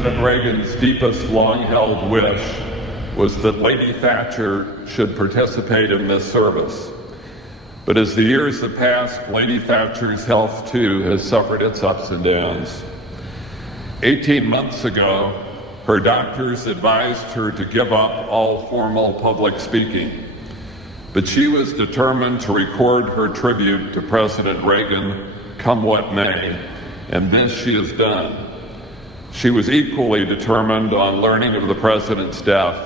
President Reagan's deepest long-held wish was that Lady Thatcher should participate in this service. But as the years have passed, Lady Thatcher's health too has suffered its ups and downs. 18 months ago, her doctors advised her to give up all formal public speaking. But she was determined to record her tribute to President Reagan, come what may, and this she has done. She was equally determined on learning of the President's death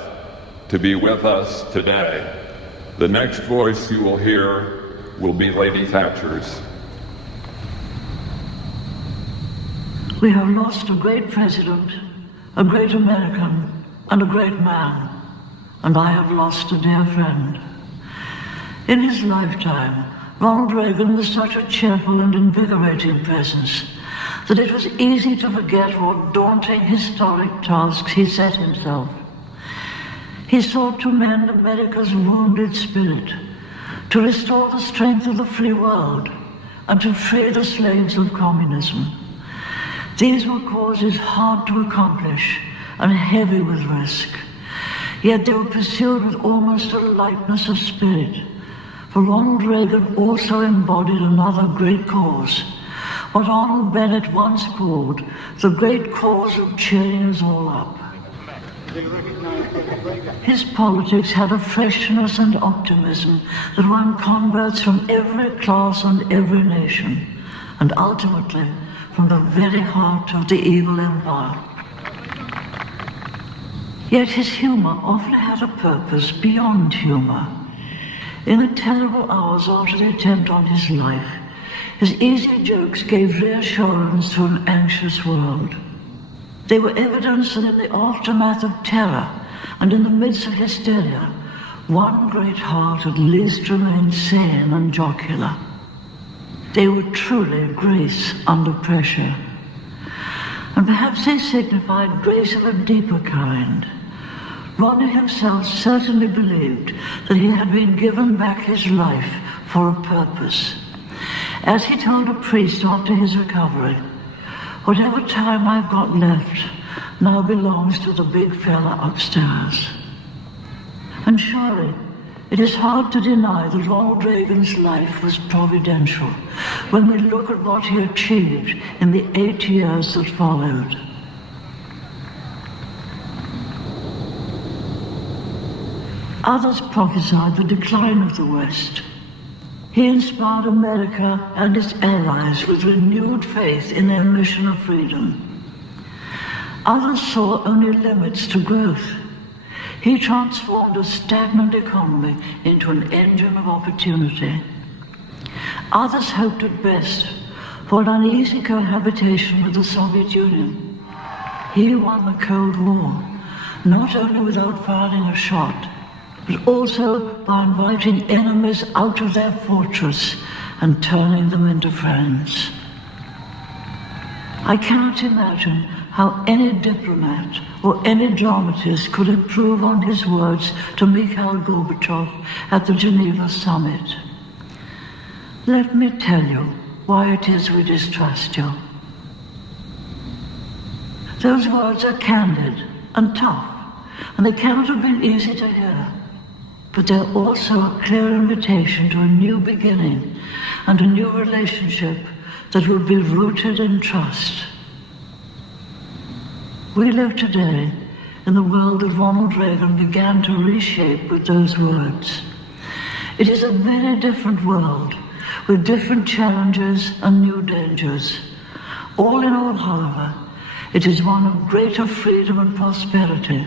to be with us today. The next voice you will hear will be Lady Thatcher's. We have lost a great president, a great American, and a great man, and I have lost a dear friend. In his lifetime, Ronald Reagan was such a cheerful and invigorating presence that it was easy to forget what daunting historic tasks he set himself. He sought to mend America's wounded spirit, to restore the strength of the free world, and to free the slaves of communism. These were causes hard to accomplish and heavy with risk, yet they were pursued with almost a lightness of spirit, for Ronald Reagan also embodied another great cause, what Arnold Bennett once called the great cause of cheering us all up. His politics had a freshness and optimism that won converts from every class and every nation, and ultimately from the very heart of the evil empire. Yet his humor often had a purpose beyond humor. In the terrible hours after the attempt on his life, his easy jokes gave reassurance to an anxious world. They were evidence that in the aftermath of terror and in the midst of hysteria, one great heart at least remained sane and jocular. They were truly grace under pressure. And perhaps they signified grace of a deeper kind. Ronnie himself certainly believed that he had been given back his life for a purpose. As he told a priest after his recovery, "Whatever time I've got left now belongs to the big fella upstairs." And surely, it is hard to deny that Ronald Reagan's life was providential when we look at what he achieved in the 8 years that followed. Others prophesied the decline of the West. He inspired America and its allies with renewed faith in their mission of freedom. Others saw only limits to growth. He transformed a stagnant economy into an engine of opportunity. Others hoped at best for an uneasy cohabitation with the Soviet Union. He won the Cold War, not only without firing a shot, but also by inviting enemies out of their fortress and turning them into friends. I cannot imagine how any diplomat or any dramatist could improve on his words to Mikhail Gorbachev at the Geneva summit. Let me tell you why it is we distrust you. Those words are candid and tough, and they cannot have been easy to hear. But they're also a clear invitation to a new beginning and a new relationship that will be rooted in trust. We live today in the world that Ronald Reagan began to reshape with those words. It is a very different world with different challenges and new dangers. All in all, however, it is one of greater freedom and prosperity,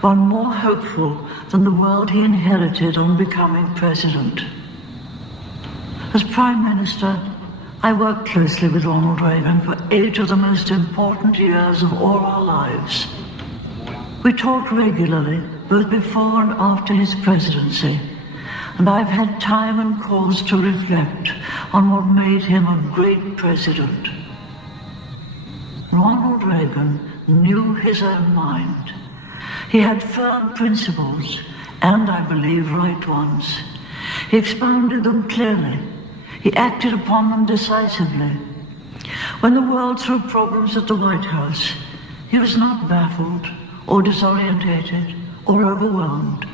one more hopeful than the world he inherited on becoming president. As Prime Minister, I worked closely with Ronald Reagan for 8 of the most important years of all our lives. We talked regularly, both before and after his presidency, and I've had time and cause to reflect on what made him a great president. Ronald Reagan knew his own mind. He had firm principles, and I believe right ones. He expounded them clearly. He acted upon them decisively. When the world threw problems at the White House, He was not baffled or disorientated or overwhelmed.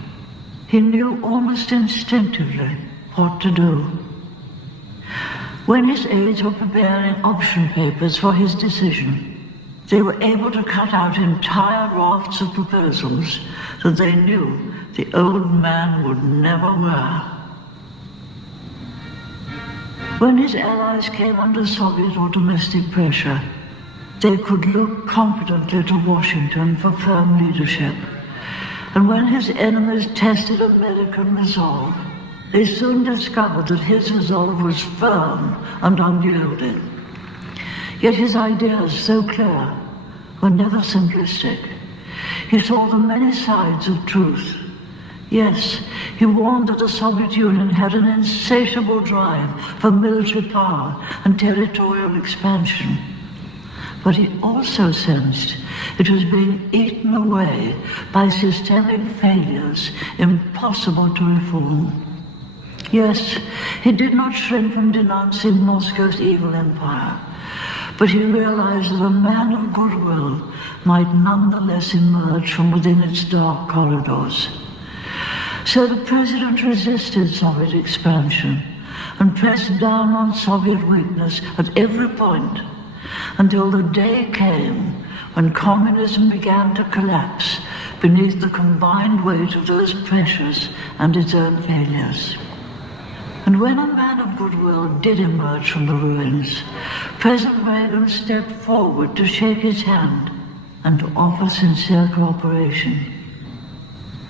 He knew almost instinctively what to do. When his aides were preparing option papers for his decision, they were able to cut out entire rafts of proposals that they knew the old man would never wear. When his allies came under Soviet or domestic pressure, they could look confidently to Washington for firm leadership. And when his enemies tested American resolve, they soon discovered that his resolve was firm and unyielding. Yet his ideas, so clear, were never simplistic. He saw the many sides of truth. Yes, he warned that the Soviet Union had an insatiable drive for military power and territorial expansion. But he also sensed it was being eaten away by systemic failures impossible to reform. Yes, he did not shrink from denouncing Moscow's evil empire, but he realized that a man of goodwill might nonetheless emerge from within its dark corridors. So the president resisted Soviet expansion and pressed down on Soviet weakness at every point until the day came when communism began to collapse beneath the combined weight of those pressures and its own failures. And when a man of goodwill did emerge from the ruins, President Reagan stepped forward to shake his hand and to offer sincere cooperation.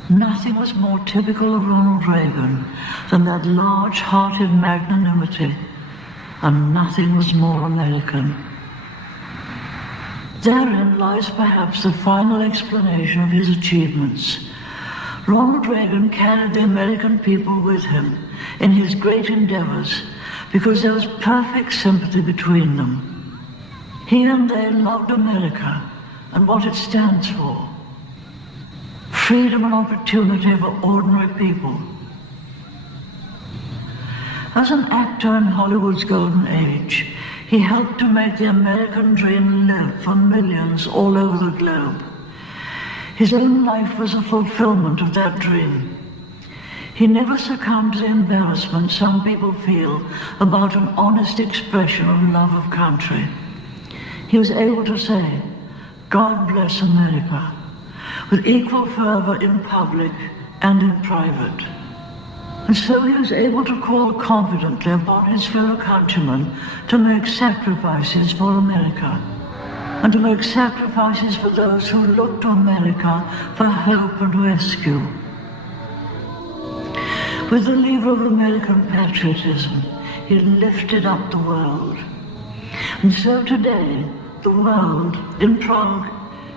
Nothing was more typical of Ronald Reagan than that large-hearted magnanimity, and nothing was more American. Therein lies perhaps the final explanation of his achievements. Ronald Reagan carried the American people with him in his great endeavors because there was perfect sympathy between them. He and they loved America and what it stands for. Freedom and opportunity for ordinary people. As an actor in Hollywood's golden age, he helped to make the American dream live for millions all over the globe. His own life was a fulfillment of that dream. He never succumbed to the embarrassment some people feel about an honest expression of love of country. He was able to say, "God bless America," with equal fervor in public and in private. And so he was able to call confidently upon his fellow countrymen to make sacrifices for America, and to make sacrifices for those who looked to America for hope and rescue. With the lever of American patriotism, he lifted up the world. And so today, the world, in Prague,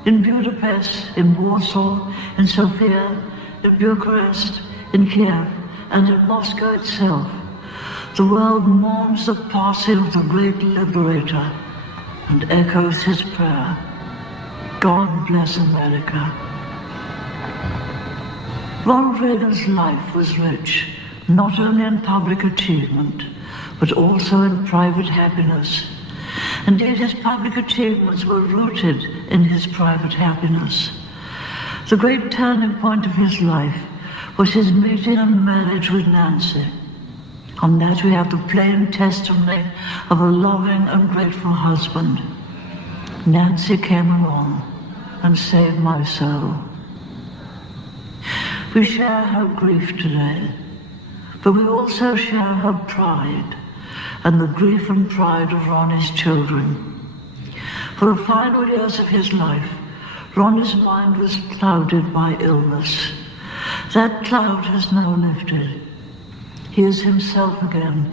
in Budapest, in Warsaw, in Sofia, in Bucharest, in Kiev, and in Moscow itself, the world mourns the passing of the great liberator and echoes his prayer, "God bless America." Ronald Reagan's life was rich, not only in public achievement, but also in private happiness. Indeed, his public achievements were rooted in his private happiness. The great turning point of his life was his meeting and marriage with Nancy. On that we have the plain testimony of a loving and grateful husband. Nancy came along and saved my soul. We share her grief today, but we also share her pride and the grief and pride of Ronnie's children. For the final years of his life, Ronnie's mind was clouded by illness. That cloud has now lifted. He is himself again,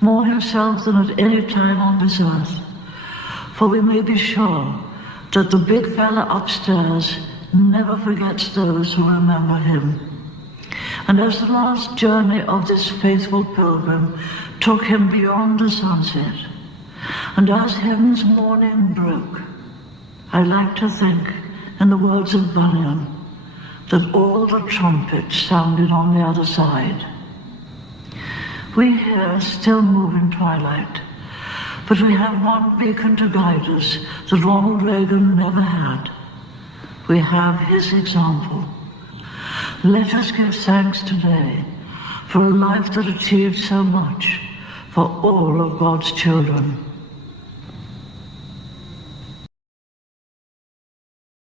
more himself than at any time on this earth. For we may be sure that the big fella upstairs never forgets those who remember him. And as the last journey of this faithful pilgrim took him beyond the sunset, and as heaven's morning broke, I like to think, in the words of Bunyan, that all the trumpets sounded on the other side. We here still move in twilight, But we have one beacon to guide us that Ronald Reagan never had. We have his example. Let us give thanks today for a life that achieved so much for all of God's children.